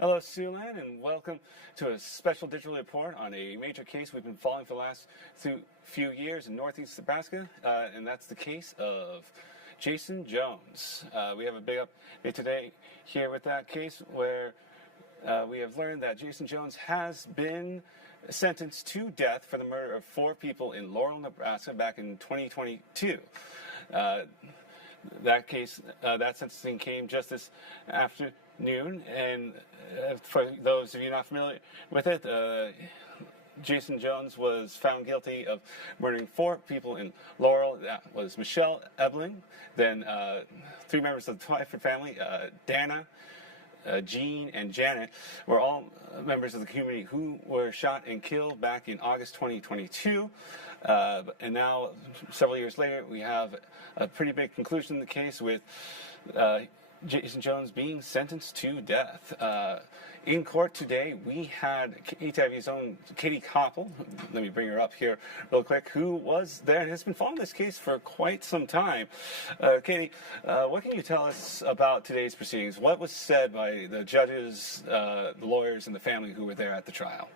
Hello, Siouxland, and welcome to a special digital report on a major case we've been following for the last few years in northeast Nebraska, and that's the case of Jason Jones. We have a big update today here with that case where we have learned that Jason Jones has been sentenced to death for the murder of 4 people in Laurel, Nebraska back in 2022. That sentencing came just this afternoon, and for those of you not familiar with it, Jason Jones was found guilty of murdering 4 people in Laurel. That was Michelle Ebling, then 3 members of the Twyford family, Dana, Jean, and Janet, were all members of the community who were shot and killed back in August 2022. And now, several years later, we have a pretty big conclusion in the case with Jason Jones being sentenced to death. In court today, we had KTIV's own Katie Koppel, let me bring her up here real quick, who was there and has been following this case for quite some time. Katie, what can you tell us about today's proceedings? What was said by the judges, the lawyers, and the family who were there at the trial?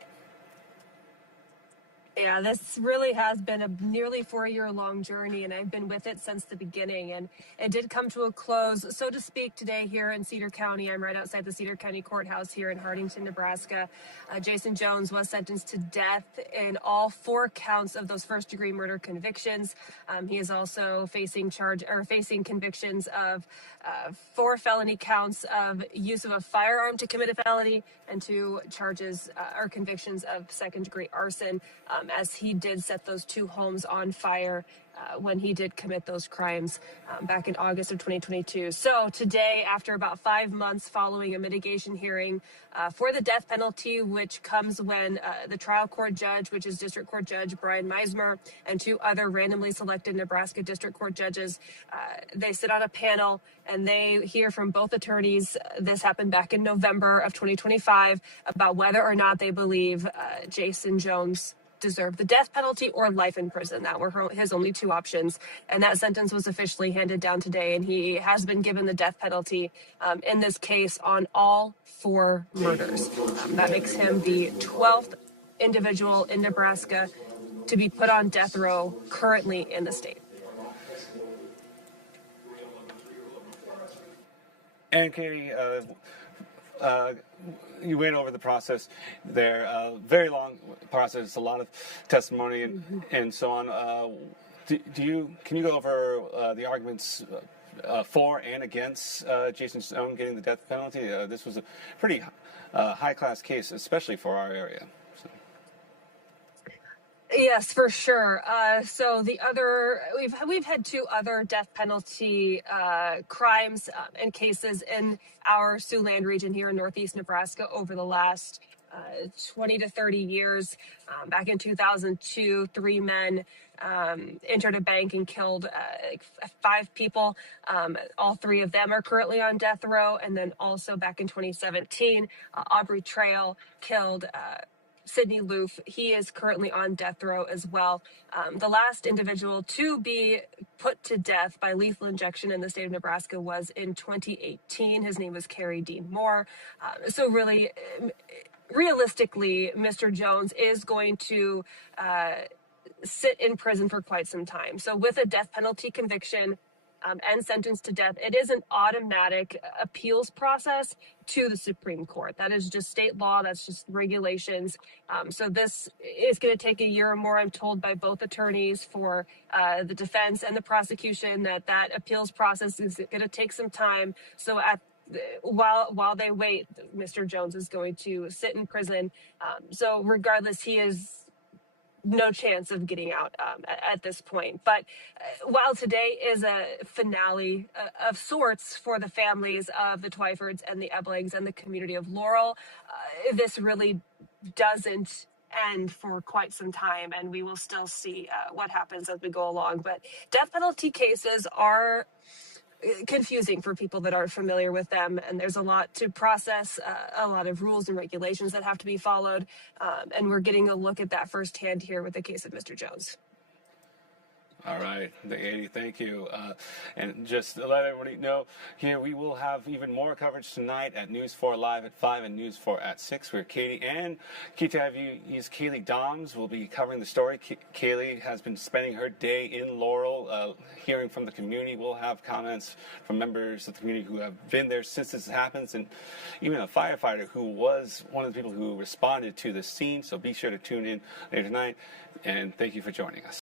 Yeah, this really has been a nearly 4-year-long journey, and I've been with it since the beginning. And it did come to a close, so to speak, today here in Cedar County. I'm right outside the Cedar County Courthouse here in Hardington, Nebraska. Jason Jones was sentenced to death in all 4 counts of those first-degree murder convictions. He is also facing convictions of 4 felony counts of use of a firearm to commit a felony, and 2 charges or convictions of second-degree arson, as he did set those 2 homes on fire when he did commit those crimes back in August of 2022. So today, after about 5 months following a mitigation hearing for the death penalty, which comes when the trial court judge, which is District Court Judge Brian Meismer, and 2 other randomly selected Nebraska District Court judges, they sit on a panel and they hear from both attorneys. This happened back in November of 2025 about whether or not they believe Jason Jones deserved the death penalty or life in prison. That were his only 2 options. And that sentence was officially handed down today. And he has been given the death penalty in this case on all 4 murders. That makes him the 12th individual in Nebraska to be put on death row currently in the state. And Katie, you went over the process there, very long process, a lot of testimony and so on. Can you go over the arguments for and against Jason Jones getting the death penalty? This was a pretty high-class case, especially for our area. So. Yes, for sure. So we've had 2 other death penalty crimes and cases in our Siouxland region here in northeast Nebraska over the last 20 to 30 years. Back in 2002, 3 men entered a bank and killed 5 people. All 3 of them are currently on death row. And then also back in 2017, Aubrey Trail killed Sidney Loof. He is currently on death row as well. The last individual to be put to death by lethal injection in the state of Nebraska was in 2018. His name was Kerry Dean Moore. So really, realistically, Mr. Jones is going to sit in prison for quite some time. So with a death penalty conviction and sentenced to death, it is an automatic appeals process to the Supreme Court. That is just state law. That's just regulations. So this is going to take a year or more, I'm told by both attorneys for the defense and the prosecution, that appeals process is going to take some time. So while they wait, Mr. Jones is going to sit in prison. So regardless, he is no chance of getting out at this point. But while today is a finale of sorts for the families of the Twyfords and the Eblings and the community of Laurel, this really doesn't end for quite some time, and we will still see what happens as we go along. But death penalty cases are confusing for people that aren't familiar with them, and there's a lot to process, a lot of rules and regulations that have to be followed, and we're getting a look at that firsthand here with the case of Mr. Jones. All right, Katie, thank you. And just to let everybody know, here we will have even more coverage tonight at News 4 Live at 5 and News 4 at 6, where Katie and KTIV's Kaylee Doms will be covering the story. Kaylee has been spending her day in Laurel, hearing from the community. We'll have comments from members of the community who have been there since this happens, and even a firefighter who was one of the people who responded to the scene. So be sure to tune in later tonight, and thank you for joining us.